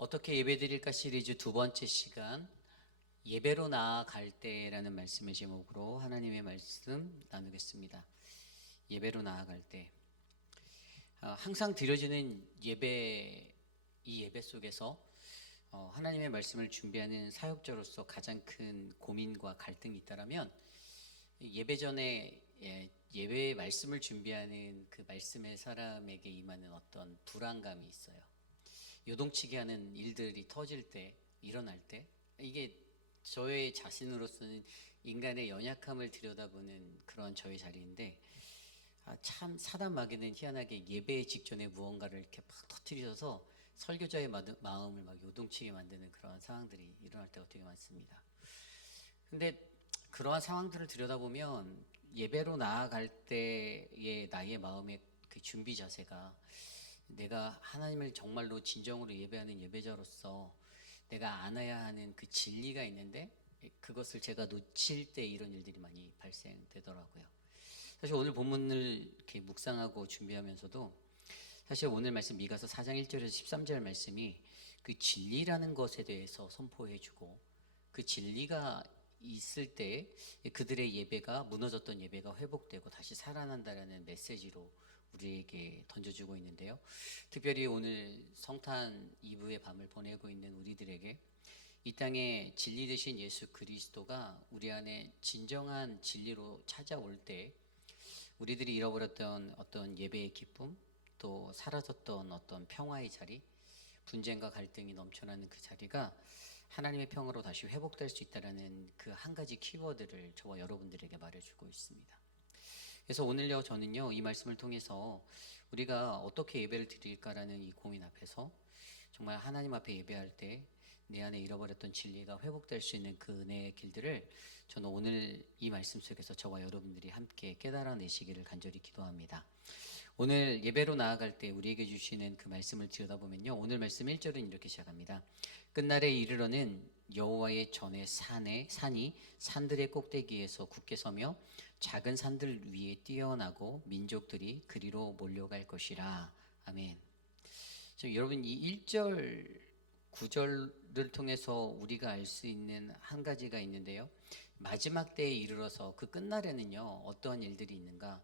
어떻게 예배드릴까 시리즈 두 번째 시간, 예배로 나아갈 때라는 말씀의 제목으로 하나님의 말씀 나누겠습니다. 예배로 나아갈 때, 항상 드려지는 예배, 이 예배 속에서 하나님의 말씀을 준비하는 사역자로서 가장 큰 고민과 갈등이 있다면, 예배 전에 예배 말씀을 준비하는 그 말씀의 사람에게 임하는 어떤 불안감이 있어요. 요동치게 하는 일들이 터질 때, 일어날 때, 이게 저의 자신으로서는 인간의 연약함을 들여다보는 그런 저의 자리인데, 참 사단 마귀는 희한하게 예배 직전에 무언가를 이렇게 막 터뜨려서 설교자의 마음을 막 요동치게 만드는 그런 상황들이 일어날 때가 되게 많습니다. 근데 그러한 상황들을 들여다보면 예배로 나아갈 때의 나의 마음의 그 준비 자세가, 내가 하나님을 정말로 진정으로 예배하는 예배자로서 내가 안아야 하는 그 진리가 있는데, 그것을 제가 놓칠 때 이런 일들이 많이 발생되더라고요. 사실 오늘 본문을 이렇게 묵상하고 준비하면서도, 사실 오늘 말씀 미가서 4장 1절에서 13절 말씀이 그 진리라는 것에 대해서 선포해주고, 그 진리가 있을 때 그들의 예배가, 무너졌던 예배가 회복되고 다시 살아난다라는 메시지로 우리에게 던져주고 있는데요. 특별히 오늘 성탄 이브의 밤을 보내고 있는 우리들에게 이 땅에 진리 되신 예수 그리스도가 우리 안에 진정한 진리로 찾아올 때, 우리들이 잃어버렸던 어떤 예배의 기쁨, 또 사라졌던 어떤 평화의 자리, 분쟁과 갈등이 넘쳐나는 그 자리가 하나님의 평화로 다시 회복될 수 있다는 그 한 가지 키워드를 저와 여러분들에게 말해주고 있습니다. 그래서 오늘요, 저는요, 이 말씀을 통해서 우리가 어떻게 예배를 드릴까라는 이 고민 앞에서 정말 하나님 앞에 예배할 때 내 안에 잃어버렸던 진리가 회복될 수 있는 그 은혜의 길들을 저는 오늘 이 말씀 속에서 저와 여러분들이 함께 깨달아내시기를 간절히 기도합니다. 오늘 예배로 나아갈 때 우리에게 주시는 그 말씀을 들여다보면요, 오늘 말씀 1절은 이렇게 시작합니다. 끝날에 이르러는 여호와의 전에 산이 산들의 꼭대기에서 굳게 서며 작은 산들 위에 뛰어나고 민족들이 그리로 몰려갈 것이라. 아멘. 여러분, 이 1절 9절을 통해서 우리가 알 수 있는 한 가지가 있는데요, 마지막 때에 이르러서 그 끝날에는요 어떠한 일들이 있는가.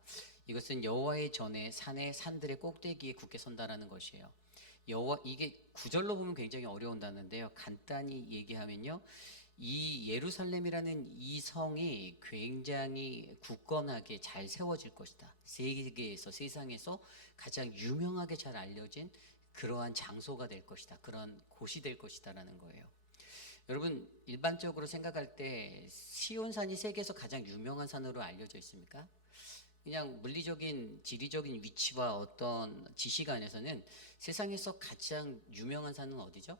이것은 여호와의 전에 산들의 꼭대기에 굳게 선다라는 것이에요. 이게 9절로 보면 굉장히 어려운 단어인데요, 간단히 얘기하면요, 이 예루살렘이라는 이 성이 굉장히 굳건하게 잘 세워질 것이다. 세상에서 가장 유명하게 잘 알려진 그러한 장소가 될 것이다. 그런 곳이 될 것이다라는 거예요. 여러분, 일반적으로 생각할 때 시온산이 세계에서 가장 유명한 산으로 알려져 있습니까? 그냥 물리적인 지리적인 위치와 어떤 지식 안에서는 세상에서 가장 유명한 산은 어디죠?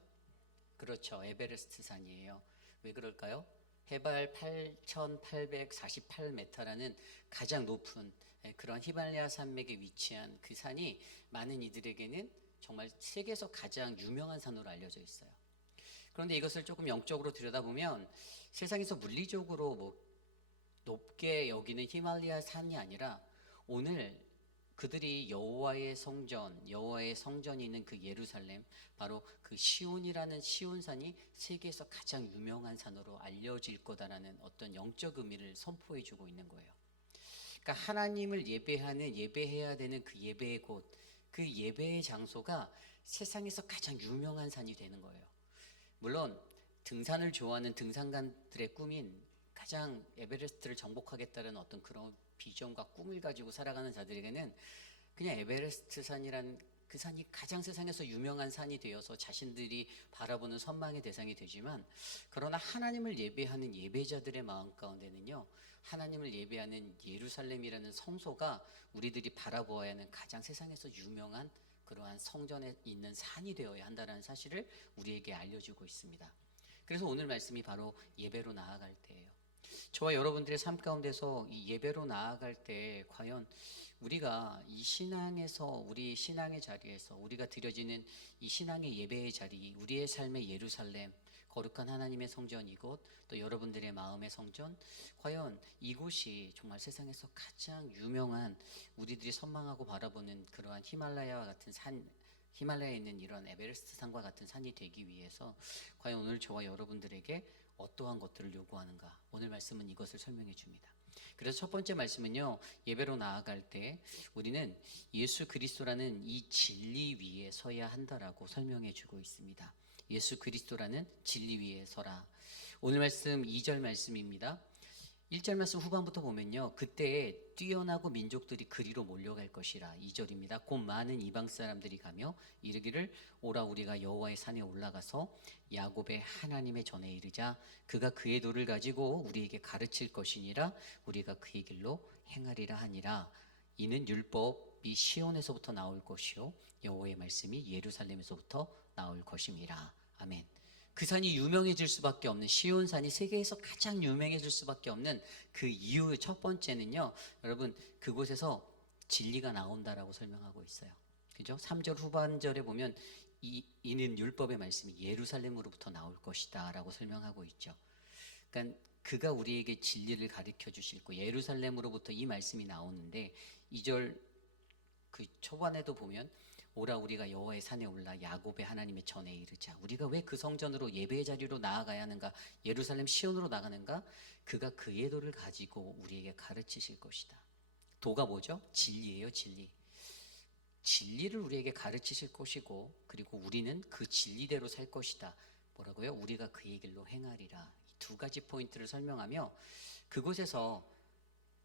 그렇죠, 에베레스트 산이에요. 왜 그럴까요? 해발 8,848m라는 가장 높은 그런 히말라야 산맥에 위치한 그 산이 많은 이들에게는 정말 세계에서 가장 유명한 산으로 알려져 있어요. 그런데 이것을 조금 영적으로 들여다보면 세상에서 물리적으로 높게 여기는 히말라야 산이 아니라, 오늘 그들이 여호와의 성전이 있는 그 예루살렘, 바로 그 시온이라는 시온산이 세계에서 가장 유명한 산으로 알려질 거다라는 어떤 영적 의미를 선포해 주고 있는 거예요. 그러니까 하나님을 예배해야 되는 그 예배의 곳, 그 예배의 장소가 세상에서 가장 유명한 산이 되는 거예요. 물론 등산을 좋아하는 등산가들의 꿈인 가장 에베레스트를 정복하겠다는 어떤 그런 비전과 꿈을 가지고 살아가는 자들에게는 그냥 에베레스트 산이란 그 산이 가장 세상에서 유명한 산이 되어서 자신들이 바라보는 선망의 대상이 되지만, 그러나 하나님을 예배하는 예배자들의 마음 가운데는요, 하나님을 예배하는 예루살렘이라는 성소가 우리들이 바라보아야 하는 가장 세상에서 유명한 그러한 성전에 있는 산이 되어야 한다는 사실을 우리에게 알려주고 있습니다. 그래서 오늘 말씀이 바로 예배로 나아갈 때예요. 저와 여러분들의 삶 가운데서 이 예배로 나아갈 때 과연 우리가 이 신앙에서, 우리 신앙의 자리에서 우리가 드려지는 이 신앙의 예배의 자리, 우리의 삶의 예루살렘, 거룩한 하나님의 성전 이곳, 또 여러분들의 마음의 성전, 과연 이곳이 정말 세상에서 가장 유명한, 우리들이 선망하고 바라보는 그러한 히말라야와 같은 산, 히말라야에 있는 이런 에베레스트 산과 같은 산이 되기 위해서 과연 오늘 저와 여러분들에게 어떠한 것들을 요구하는가? 오늘 말씀은 이것을 설명해 줍니다. 그래서 첫 번째 말씀은요, 예배로 나아갈 때 우리는 예수 그리스도라는 이 진리 위에 서야 한다라고 설명해 주고 있습니다. 예수 그리스도라는 진리 위에 서라. 오늘 말씀 2절 말씀입니다. 1절 말씀 후반부터 보면요, 그때에 뛰어나고 민족들이 그리로 몰려갈 것이라. 2절입니다. 곧 많은 이방 사람들이 가며 이르기를 오라 우리가 여호와의 산에 올라가서 야곱의 하나님의 전에 이르자 그가 그의 도를 가지고 우리에게 가르칠 것이니라. 우리가 그의 길로 행하리라 하니라. 이는 율법이 시온에서부터 나올 것이요 여호와의 말씀이 예루살렘에서부터 나올 것임이라. 아멘. 그 산이 유명해질 수밖에 없는, 시온산이 세계에서 가장 유명해질 수밖에 없는 그 이유 첫 번째는요, 여러분, 그곳에서 진리가 나온다라고 설명하고 있어요. 그죠? 3절 후반절에 보면 이는 율법의 말씀이 예루살렘으로부터 나올 것이다 라고 설명하고 있죠. 그러니까 그가 우리에게 진리를 가르쳐 주실 거, 예루살렘으로부터 이 말씀이 나오는데 2절 그 초반에도 보면 오라 우리가 여호와의 산에 올라 야곱의 하나님의 전에 이르자. 우리가 왜 그 성전으로 예배의 자리로 나아가야 하는가? 예루살렘 시온으로 나가는가? 그가 그의 도를 가지고 우리에게 가르치실 것이다. 도가 뭐죠? 진리예요, 진리. 진리를 우리에게 가르치실 것이고, 그리고 우리는 그 진리대로 살 것이다. 뭐라고요? 우리가 그의 길로 행하리라. 이 두 가지 포인트를 설명하며 그곳에서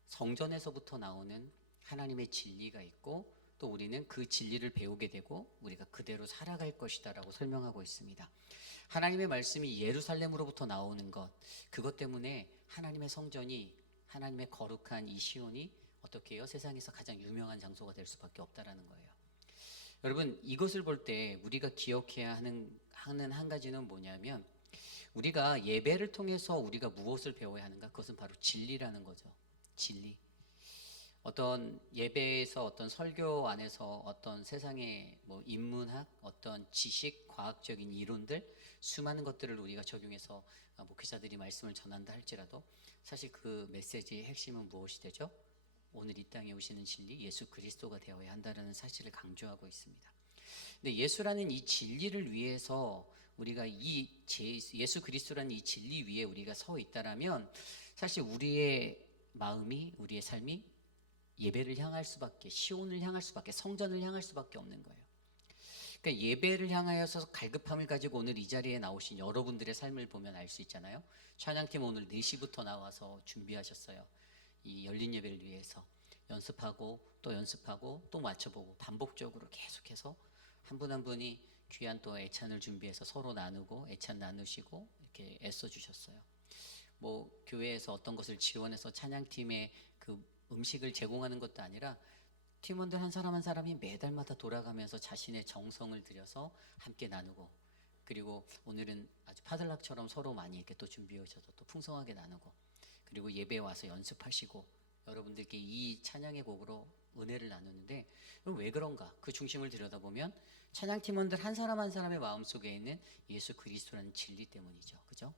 성전에서부터 나오는 하나님의 진리가 있고, 또 우리는 그 진리를 배우게 되고 우리가 그대로 살아갈 것이다 라고 설명하고 있습니다. 하나님의 말씀이 예루살렘으로부터 나오는 것, 그것 때문에 하나님의 성전이, 하나님의 거룩한 이 시온이 어떻게 해요? 세상에서 가장 유명한 장소가 될 수밖에 없다라는 거예요. 여러분, 이것을 볼 때 우리가 기억해야 하는 한 가지는 뭐냐면, 우리가 예배를 통해서 우리가 무엇을 배워야 하는가? 그것은 바로 진리라는 거죠. 진리. 어떤 예배에서 어떤 설교 안에서 어떤 세상의 뭐 인문학, 어떤 지식, 과학적인 이론들, 수많은 것들을 우리가 적용해서 목회자들이 말씀을 전한다 할지라도 사실 그 메시지의 핵심은 무엇이 되죠? 오늘 이 땅에 오시는 진리, 예수 그리스도가 되어야 한다는 사실을 강조하고 있습니다. 근데 예수라는 이 진리를 위해서 우리가 예수 그리스도라는 이 진리 위에 우리가 서 있다라면 사실 우리의 마음이, 우리의 삶이 예배를 향할 수밖에, 시온을 향할 수밖에, 성전을 향할 수밖에 없는 거예요. 그러니까 예배를 향하여서 갈급함을 가지고 오늘 이 자리에 나오신 여러분들의 삶을 보면 알 수 있잖아요. 찬양팀 오늘 4시부터 나와서 준비하셨어요. 이 열린 예배를 위해서 연습하고 또 연습하고 또 맞춰보고 반복적으로 계속해서 한 분 한 분이 귀한 또 애찬을 준비해서 서로 나누고 애찬 나누시고 이렇게 애써주셨어요. 뭐 교회에서 어떤 것을 지원해서 찬양팀의 그 음식을 제공하는 것도 아니라 팀원들 한 사람 한 사람이 매달마다 돌아가면서 자신의 정성을 들여서 함께 나누고, 그리고 오늘은 아주 파들락처럼 서로 많이 이렇게 또 준비해 오셔서 또 풍성하게 나누고, 그리고 예배에 와서 연습하시고 여러분들께 이 찬양의 곡으로 은혜를 나누는데, 왜 그런가? 그 중심을 들여다보면 찬양 팀원들 한 사람 한 사람의 마음속에 있는 예수 그리스도라는 진리 때문이죠. 그죠?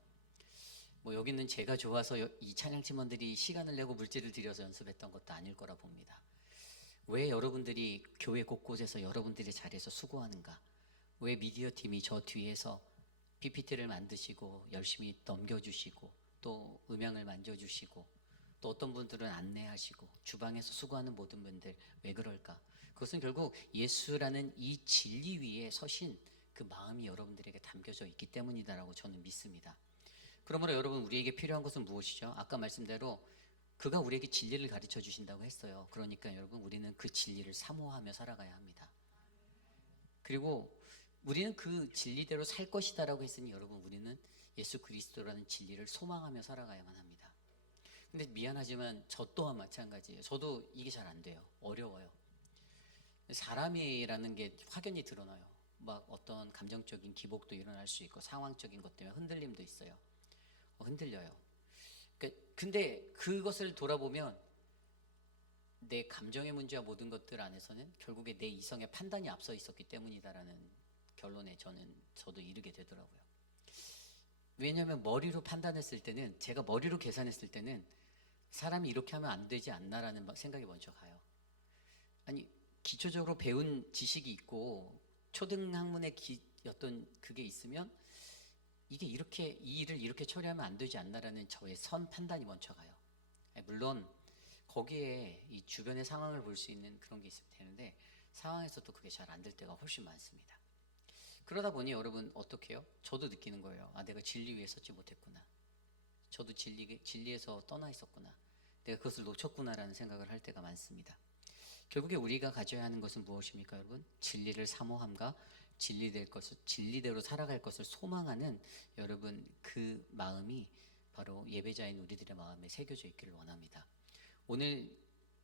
뭐 여기는 제가 좋아서 이 찬양 팀원들이 시간을 내고 물질을 들여서 연습했던 것도 아닐 거라 봅니다. 왜 여러분들이 교회 곳곳에서 여러분들의 자리에서 수고하는가? 왜 미디어 팀이 저 뒤에서 PPT를 만드시고 열심히 넘겨주시고 또 음향을 만져주시고 또 어떤 분들은 안내하시고 주방에서 수고하는 모든 분들, 왜 그럴까? 그것은 결국 예수라는 이 진리 위에 서신 그 마음이 여러분들에게 담겨져 있기 때문이다라고 저는 믿습니다. 그러므로 여러분, 우리에게 필요한 것은 무엇이죠? 아까 말씀대로 그가 우리에게 진리를 가르쳐 주신다고 했어요. 그러니까 여러분, 우리는 그 진리를 사모하며 살아가야 합니다. 그리고 우리는 그 진리대로 살 것이다라고 했으니 여러분, 우리는 예수 그리스도라는 진리를 소망하며 살아가야만 합니다. 근데 미안하지만 저 또한 마찬가지예요. 저도 이게 잘 안 돼요. 어려워요. 사람이라는 게 확연히 드러나요. 막 어떤 감정적인 기복도 일어날 수 있고 상황적인 것 때문에 흔들림도 있어요. 흔들려요. 근데 그것을 돌아보면 내 감정의 문제와 모든 것들 안에서는 결국에 내 이성의 판단이 앞서 있었기 때문이다라는 결론에 저도 이르게 되더라고요. 왜냐하면 머리로 판단했을 때는, 제가 머리로 계산했을 때는 사람이 이렇게 하면 안 되지 않나라는 생각이 먼저 가요. 아니, 기초적으로 배운 지식이 있고 초등학문의 어떤 그게 있으면 이게 이렇게 이 일을 이렇게 처리하면 안 되지 않나라는 저의 선 판단이 먼저 가요. 물론 거기에 이 주변의 상황을 볼 수 있는 그런 게 있으면 되는데 상황에서도 그게 잘 안 될 때가 훨씬 많습니다. 그러다 보니 여러분 어떻게 해요? 저도 느끼는 거예요. 아, 내가 진리 위에 섰지 못했구나. 저도 진리에서 떠나 있었구나. 내가 그것을 놓쳤구나라는 생각을 할 때가 많습니다. 결국에 우리가 가져야 하는 것은 무엇입니까, 여러분? 진리를 사모함과 진리대로 살아갈 것을 소망하는 여러분 그 마음이 바로 예배자인 우리들의 마음에 새겨져 있기를 원합니다. 오늘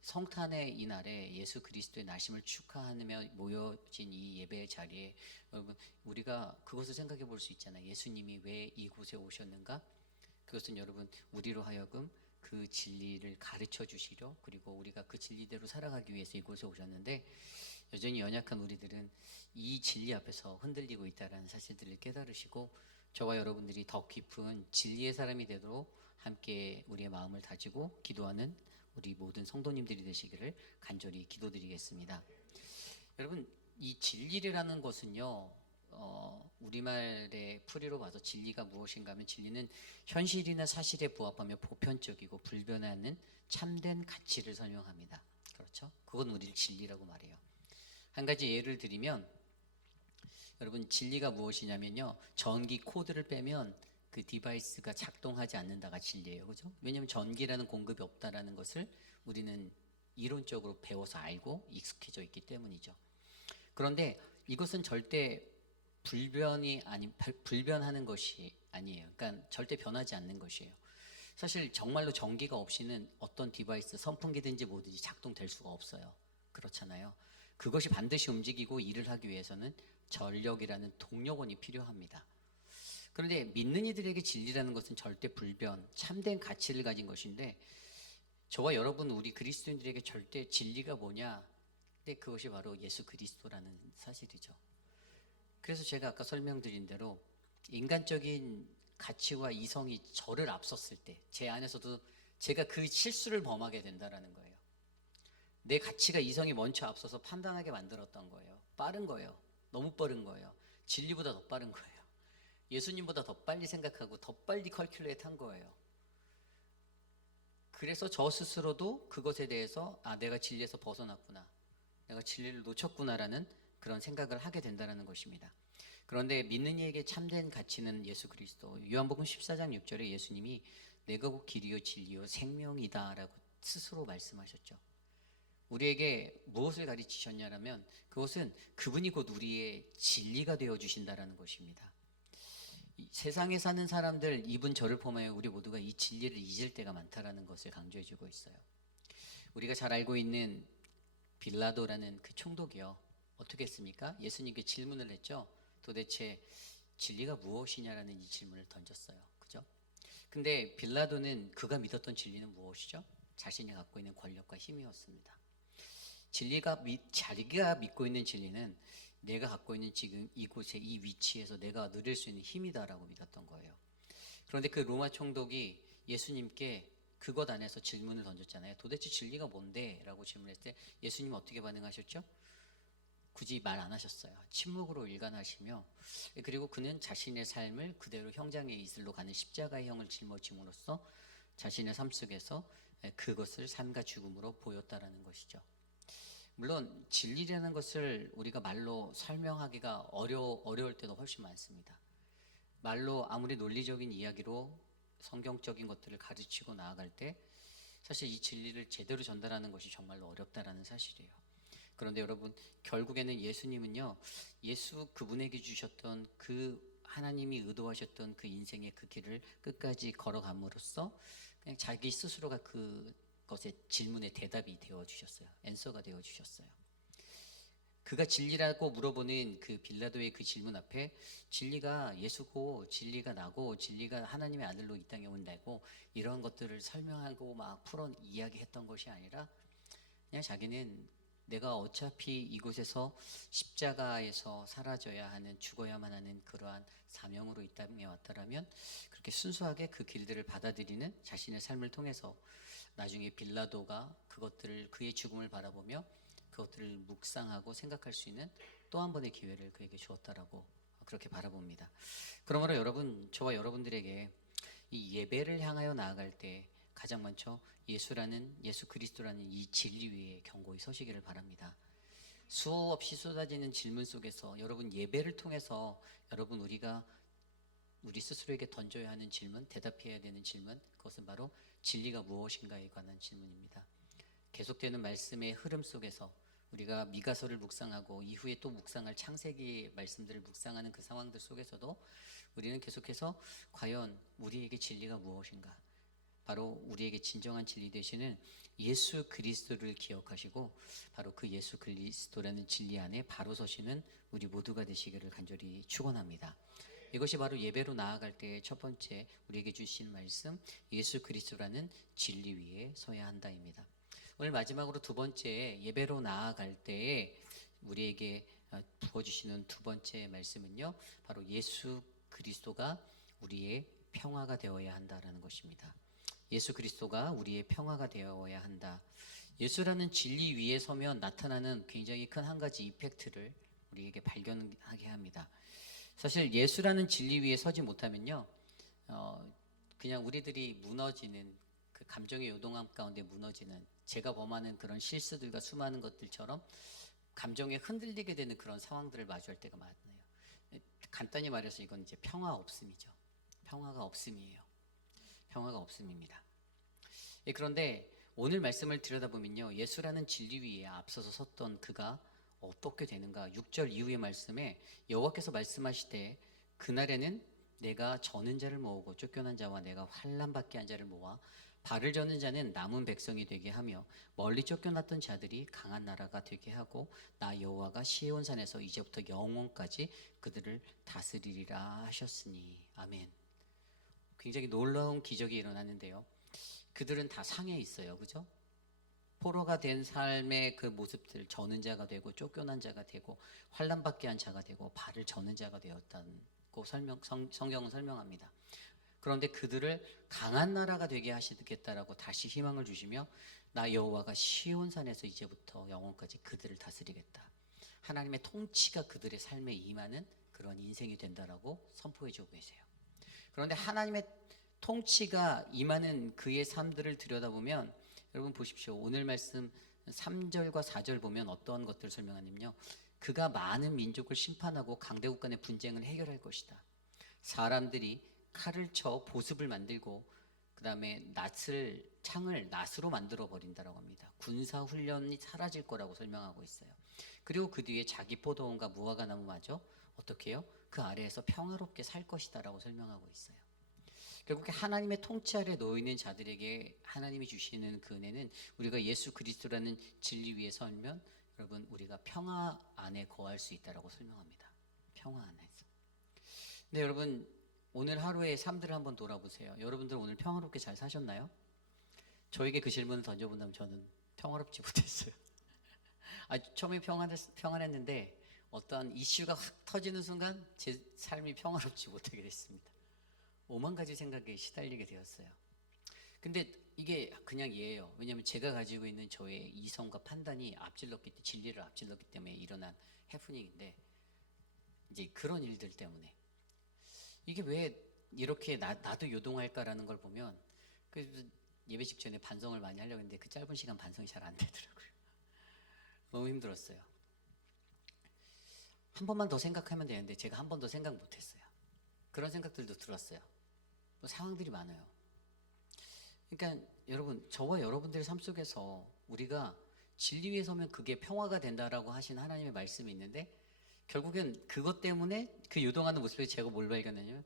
성탄의 이 날에 예수 그리스도의 나심을 축하하며 모여진 이 예배의 자리에 여러분 우리가 그것을 생각해 볼 수 있잖아요. 예수님이 왜 이곳에 오셨는가? 그것은 여러분 우리로 하여금 그 진리를 가르쳐 주시려, 그리고 우리가 그 진리대로 살아가기 위해서 이곳에 오셨는데 여전히 연약한 우리들은 이 진리 앞에서 흔들리고 있다는 사실들을 깨달으시고 저와 여러분들이 더 깊은 진리의 사람이 되도록 함께 우리의 마음을 다지고 기도하는 우리 모든 성도님들이 되시기를 간절히 기도드리겠습니다. 여러분 이 진리라는 것은요, 우리말의 풀이로 봐서 진리가 무엇인가 하면 진리는 현실이나 사실에 부합하며 보편적이고 불변하는 참된 가치를 설명합니다. 그렇죠? 그건 우리를 진리라고 말해요. 한 가지 예를 드리면 여러분 진리가 무엇이냐면요, 전기 코드를 빼면 그 디바이스가 작동하지 않는다가 진리예요. 그죠? 왜냐하면 전기라는 공급이 없다라는 것을 우리는 이론적으로 배워서 알고 익숙해져 있기 때문이죠. 그런데 이것은 절대 불변하는 것이 아니에요. 그러니까 절대 변하지 않는 것이에요. 사실 정말로 전기가 없이는 어떤 디바이스, 선풍기든지 뭐든지 작동될 수가 없어요. 그렇잖아요. 그것이 반드시 움직이고 일을 하기 위해서는 전력이라는 동력원이 필요합니다. 그런데 믿는 이들에게 진리라는 것은 절대 불변, 참된 가치를 가진 것인데 저와 여러분 우리 그리스도인들에게 절대 진리가 뭐냐? 근데 그것이 바로 예수 그리스도라는 사실이죠. 그래서 제가 아까 설명드린 대로 인간적인 가치와 이성이 저를 앞섰을 때 제 안에서도 제가 그 실수를 범하게 된다라는 거예요. 내 가치가 이성이 먼저 앞서서 판단하게 만들었던 거예요. 빠른 거예요. 너무 빠른 거예요. 진리보다 더 빠른 거예요. 예수님보다 더 빨리 생각하고 더 빨리 컬큘레이트 한 거예요. 그래서 저 스스로도 그것에 대해서 아, 내가 진리에서 벗어났구나, 내가 진리를 놓쳤구나라는 그런 생각을 하게 된다는 것입니다. 그런데 믿는 이에게 참된 가치는 예수 그리스도. 요한복음 14장 6절에 예수님이 내가 곧 길이요 진리요 생명이다 라고 스스로 말씀하셨죠. 우리에게 무엇을 가르치셨냐면 그것은 그분이 곧 우리의 진리가 되어주신다라는 것입니다. 세상에 사는 사람들, 이분 저를 포함하여 우리 모두가 이 진리를 잊을 때가 많다라는 것을 강조해주고 있어요. 우리가 잘 알고 있는 빌라도라는 그 총독이요, 어떻게 했습니까? 예수님께 질문을 했죠. 도대체 진리가 무엇이냐라는 이 질문을 던졌어요. 그죠? 근데 빌라도는 그가 믿었던 진리는 무엇이죠? 자신이 갖고 있는 권력과 힘이었습니다. 자기가 믿고 있는 진리는 내가 갖고 있는 지금 이곳에 이 위치에서 내가 누릴 수 있는 힘이다라고 믿었던 거예요. 그런데 그 로마 총독이 예수님께 그것 안에서 질문을 던졌잖아요. 도대체 진리가 뭔데? 라고 질문했을 때 예수님은 어떻게 반응하셨죠? 굳이 말 안 하셨어요. 침묵으로 일관하시며, 그리고 그는 자신의 삶을 그대로 형장의 이슬로 가는 십자가의 형을 짊어짐으로써 자신의 삶 속에서 그것을 삶과 죽음으로 보였다라는 것이죠. 물론 진리라는 것을 우리가 말로 설명하기가 어려울 때도 훨씬 많습니다. 말로 아무리 논리적인 이야기로 성경적인 것들을 가르치고 나아갈 때 사실 이 진리를 제대로 전달하는 것이 정말로 어렵다라는 사실이에요. 그런데 여러분 결국에는 예수님은요, 예수 그분에게 주셨던 그 하나님이 의도하셨던 그 인생의 그 길을 끝까지 걸어감으로써 그냥 자기 스스로가 그것의 질문의 대답이 되어주셨어요. 앤서가 되어주셨어요. 그가 진리라고 물어보는 그 빌라도의 그 질문 앞에 진리가 예수고 진리가 나고 진리가 하나님의 아들로 이 땅에 온다고 이런 것들을 설명하고 막 풀어 이야기했던 것이 아니라 그냥 자기는 내가 어차피 이곳에서 십자가에서 사라져야 하는, 죽어야만 하는 그러한 사명으로 이 땅에 왔다라면 그렇게 순수하게 그 길들을 받아들이는 자신의 삶을 통해서 나중에 빌라도가 그것들을, 그의 죽음을 바라보며 그것들을 묵상하고 생각할 수 있는 또 한 번의 기회를 그에게 주었다라고 그렇게 바라봅니다. 그러므로 여러분, 저와 여러분들에게 이 예배를 향하여 나아갈 때 가장 먼저 예수 그리스도라는 이 진리 위에 견고히 서시기를 바랍니다. 수없이 쏟아지는 질문 속에서 여러분 예배를 통해서 여러분 우리 스스로에게 던져야 하는 질문, 대답해야 되는 질문, 그것은 바로 진리가 무엇인가에 관한 질문입니다. 계속되는 말씀의 흐름 속에서 우리가 미가서를 묵상하고 이후에 또 묵상할 창세기 말씀들을 묵상하는 그 상황들 속에서도 우리는 계속해서 과연 우리에게 진리가 무엇인가, 바로 우리에게 진정한 진리 되시는 예수 그리스도를 기억하시고 바로 그 예수 그리스도라는 진리 안에 바로 서시는 우리 모두가 되시기를 간절히 축원합니다. 이것이 바로 예배로 나아갈 때의 첫 번째 우리에게 주신 말씀, 예수 그리스도라는 진리 위에 서야 한다입니다. 오늘 마지막으로 두 번째 예배로 나아갈 때에 우리에게 부어주시는 두 번째 말씀은요, 바로 예수 그리스도가 우리의 평화가 되어야 한다라는 것입니다. 예수 그리스도가 우리의 평화가 되어야 한다. 예수라는 진리 위에 서면 나타나는 굉장히 큰 한 가지 이펙트를 우리에게 발견하게 합니다. 사실 예수라는 진리 위에 서지 못하면요, 그냥 우리들이 무너지는 그 감정의 요동함 가운데 무너지는, 제가 범하는 그런 실수들과 수많은 것들처럼 감정에 흔들리게 되는 그런 상황들을 마주할 때가 많아요. 간단히 말해서 이건 이제 평화 없음이죠. 평화가 없음이에요. 평화가 없음입니다. 그런데 오늘 말씀을 들여다보면요, 예수라는 진리 위에 앞서서 섰던 그가 어떻게 되는가. 6절 이후의 말씀에 여호와께서 말씀하시되 그날에는 내가 저는 자를 모으고 쫓겨난 자와 내가 환난 받게 한 자를 모아 발을 저는 자는 남은 백성이 되게 하며 멀리 쫓겨났던 자들이 강한 나라가 되게 하고 나 여호와가 시온 산에서 이제부터 영원까지 그들을 다스리리라 하셨으니. 아멘. 굉장히 놀라운 기적이 일어나는데요, 그들은 다 상해 있어요. 그죠? 포로가 된 삶의 그 모습들, 저는 자가 되고 쫓겨난 자가 되고 환난받게 한 자가 되고 발을 저는 자가 되었다고 성경은 설명합니다. 그런데 그들을 강한 나라가 되게 하시겠다라고 다시 희망을 주시며 나 여호와가 시온산에서 이제부터 영원까지 그들을 다스리겠다. 하나님의 통치가 그들의 삶에 임하는 그런 인생이 된다라고 선포해 주고 계세요. 그런데 하나님의 통치가 임하는 그의 삶들을 들여다보면 여러분 보십시오. 오늘 말씀 3절과 4절 보면 어떠한 것들을 설명하냐면요, 그가 많은 민족을 심판하고 강대국 간의 분쟁을 해결할 것이다. 사람들이 칼을 쳐 보습을 만들고 그 다음에 창을 낫으로 만들어 버린다라고 합니다. 군사 훈련이 사라질 거라고 설명하고 있어요. 그리고 그 뒤에 자기 포도원과 무화과 나무마저 어떻게 해요? 그 아래에서 평화롭게 살 것이다라고 설명하고 있어요. 결국에 하나님의 통치 아래 놓이는 자들에게 하나님이 주시는 그 은혜는 우리가 예수 그리스도라는 진리 위에 서면 여러분 우리가 평화 안에 거할 수 있다라고 설명합니다. 평화 안에서. 근데 여러분 오늘 하루의 삶들을 한번 돌아보세요. 여러분들 오늘 평화롭게 잘 사셨나요? 저에게 그 질문을 던져본다면 저는 평화롭지 못했어요. 처음에 평안했는데 어떠한 이슈가 확 터지는 순간 제 삶이 평화롭지 못하게 됐습니다. 오만 가지 생각에 시달리게 되었어요. 근데 이게 그냥 예예요. 왜냐하면 제가 가지고 있는 저의 이성과 판단이 진리를 앞질렀기 때문에 일어난 해프닝인데, 이제 그런 일들 때문에 이게 왜 이렇게 나도 요동할까라는 걸 보면, 그래서 예배 직전에 반성을 많이 하려고 했는데 그 짧은 시간 반성이 잘 안 되더라고요. 너무 힘들었어요. 한 번만 더 생각하면 되는데 제가 한 번 더 생각 못했어요. 그런 생각들도 들었어요. 상황들이 많아요. 그러니까 여러분, 저와 여러분들의 삶 속에서 우리가 진리 위에 서면 그게 평화가 된다라고 하신 하나님의 말씀이 있는데, 결국엔 그것 때문에 그 요동하는 모습에 제가 뭘 발견했냐면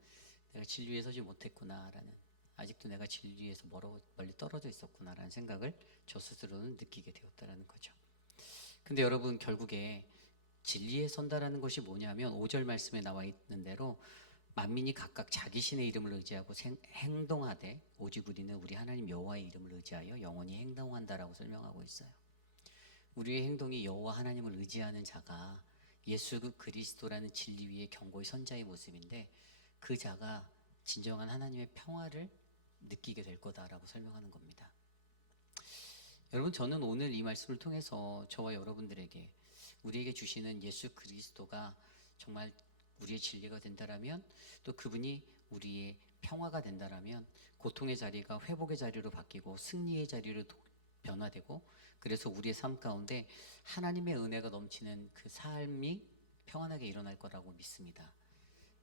내가 진리 위에 서지 못했구나라는, 아직도 내가 진리 위에서 멀리 떨어져 있었구나라는 생각을 저 스스로는 느끼게 되었다라는 거죠. 근데 여러분 결국에 진리에 선다라는 것이 뭐냐면 5절 말씀에 나와 있는 대로 만민이 각각 자기 신의 이름을 의지하고 행동하되 오직 우리는 우리 하나님 여호와의 이름을 의지하여 영원히 행동한다라고 설명하고 있어요. 우리의 행동이 여호와 하나님을 의지하는 자가 예수 그리스도라는 진리 위에 견고히 선 자의 모습인데, 그 자가 진정한 하나님의 평화를 느끼게 될 거다라고 설명하는 겁니다. 여러분, 저는 오늘 이 말씀을 통해서 저와 여러분들에게 우리에게 주시는 예수 그리스도가 정말 우리의 진리가 된다라면, 또 그분이 우리의 평화가 된다라면 고통의 자리가 회복의 자리로 바뀌고 승리의 자리로 변화되고, 그래서 우리의 삶 가운데 하나님의 은혜가 넘치는 그 삶이 평안하게 일어날 거라고 믿습니다.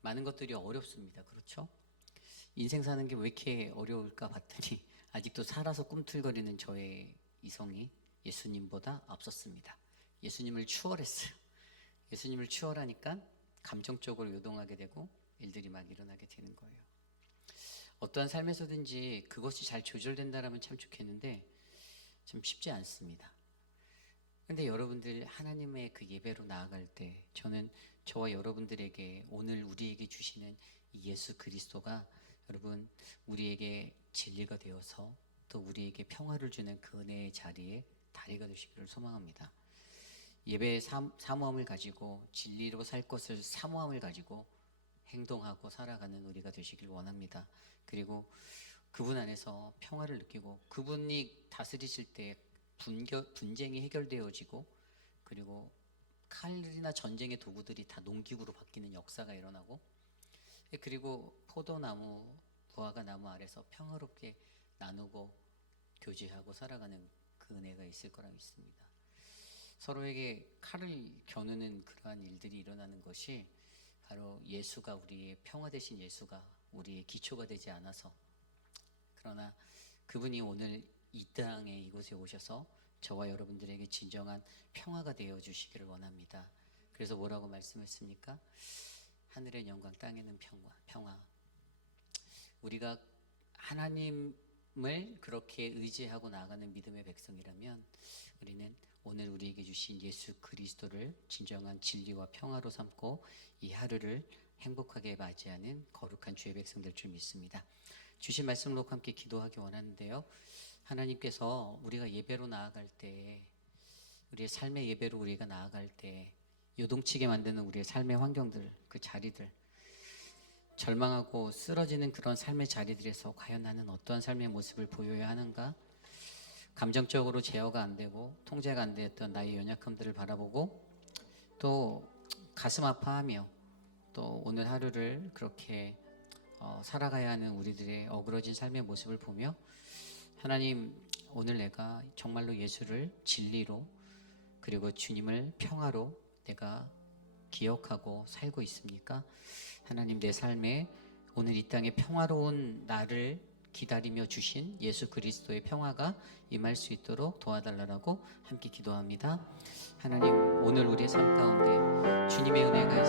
많은 것들이 어렵습니다. 그렇죠? 인생 사는 게 왜 이렇게 어려울까 봤더니 아직도 살아서 꿈틀거리는 저의 이성이 예수님보다 앞섰습니다. 예수님을 추월했어요. 예수님을 추월하니까 감정적으로 요동하게 되고 일들이 막 일어나게 되는 거예요. 어떠한 삶에서든지 그것이 잘 조절된다라면 참 좋겠는데 좀 쉽지 않습니다. 근데 여러분들 하나님의 그 예배로 나아갈 때 저는 저와 여러분들에게 오늘 우리에게 주시는 이 예수 그리스도가 여러분 우리에게 진리가 되어서 또 우리에게 평화를 주는 그 은혜의 자리에 다리가 되시기를 소망합니다. 예배의 사모함을 가지고 진리로 살 것을 사모함을 가지고 행동하고 살아가는 우리가 되시길 원합니다. 그리고 그분 안에서 평화를 느끼고 그분이 다스리실 때 분쟁이 해결되어지고, 그리고 칼이나 전쟁의 도구들이 다 농기구로 바뀌는 역사가 일어나고, 그리고 포도나무, 무화과 나무 아래서 평화롭게 나누고 교제하고 살아가는 그 은혜가 있을 거라 믿습니다. 서로에게 칼을 겨누는 그러한 일들이 일어나는 것이 바로 예수가, 우리의 평화 되신 예수가 우리의 기초가 되지 않아서, 그러나 그분이 오늘 이 땅에 이곳에 오셔서 저와 여러분들에게 진정한 평화가 되어 주시기를 원합니다. 그래서 뭐라고 말씀했습니까? 하늘의 영광, 땅에는 평화. 우리가 하나님을 그렇게 의지하고 나아가는 믿음의 백성이라면 우리는 오늘 우리에게 주신 예수 그리스도를 진정한 진리와 평화로 삼고 이 하루를 행복하게 맞이하는 거룩한 주의 백성될 줄 믿습니다. 주신 말씀을 놓고 함께 기도하기 원하는데요. 하나님께서 우리가 예배로 나아갈 때, 우리의 삶의 예배로 우리가 나아갈 때 요동치게 만드는 우리의 삶의 환경들, 그 자리들, 절망하고 쓰러지는 그런 삶의 자리들에서 과연 나는 어떠한 삶의 모습을 보여야 하는가? 감정적으로 제어가 안 되고 통제가 안 되었던 나의 연약함들을 바라보고 또 가슴 아파하며 또 오늘 하루를 그렇게 살아가야 하는 우리들의 어그러진 삶의 모습을 보며, 하나님, 오늘 내가 정말로 예수를 진리로 그리고 주님을 평화로 내가 기억하고 살고 있습니까? 하나님, 내 삶에 오늘 이 땅에 평화로운 나를 기다리며 주신 예수 그리스도의 평화가 임할 수 있도록 도와달라고 함께 기도합니다. 하나님, 오늘 우리의 삶 가운데 주님의 은혜가